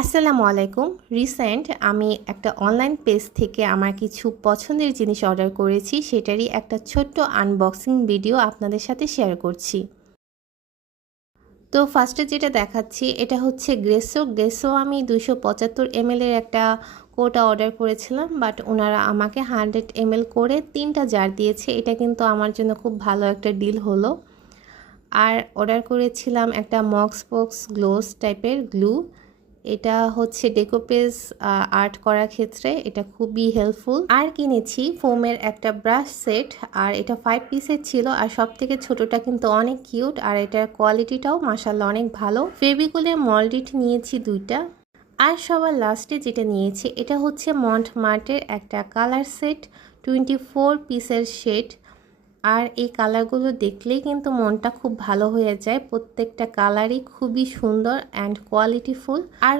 আসসালামু আলাইকুম। রিসেন্ট আমি একটা অনলাইন পেজ থেকে আমার কিছু পছন্দের জিনিস অর্ডার করেছি, সেটারই একটা ছোট্ট আনবক্সিং ভিডিও আপনাদের সাথে শেয়ার করছি। তো ফার্স্টে যেটা দেখাচ্ছি এটা হচ্ছে গ্রেসো আমি 275 ml এর একটা কোটা অর্ডার করেছিলাম, বাট ওনারা আমাকে 100 ml করে 3টা জার দিয়েছে। এটা কিন্তু আমার জন্য খুব ভালো একটা ডিল হলো। আর অর্ডার করেছিলাম একটা মক্সপক্স গ্লোস টাইপের গ্লু। এটা হচ্ছে ডেকোপেজ আর্ট করার ক্ষেত্রে এটা খুবই হেল্পফুল। আর কিনেছি ফোমের একটা ব্রাশ সেট, আর এটা 5 পিসের ছিল, আর সব থেকে ছোটটা কিন্তু অনেক কিউট, আর এটার কোয়ালিটিটাও মাশাআল্লাহ অনেক ভালো। ফেভিকলের মলডিট নিয়েছি 2টা। আর সবার লাস্টে যেটা নিয়েছি এটা হচ্ছে মন্টমার্টের একটা কালার সেট, 24 পিসের শেড। আর এই কালারগুলো দেখলেই কিন্তু মনটা খুব ভালো হয়ে যায়। প্রত্যেকটা কালারই খুবই সুন্দর অ্যান্ড কোয়ালিটিফুল। আর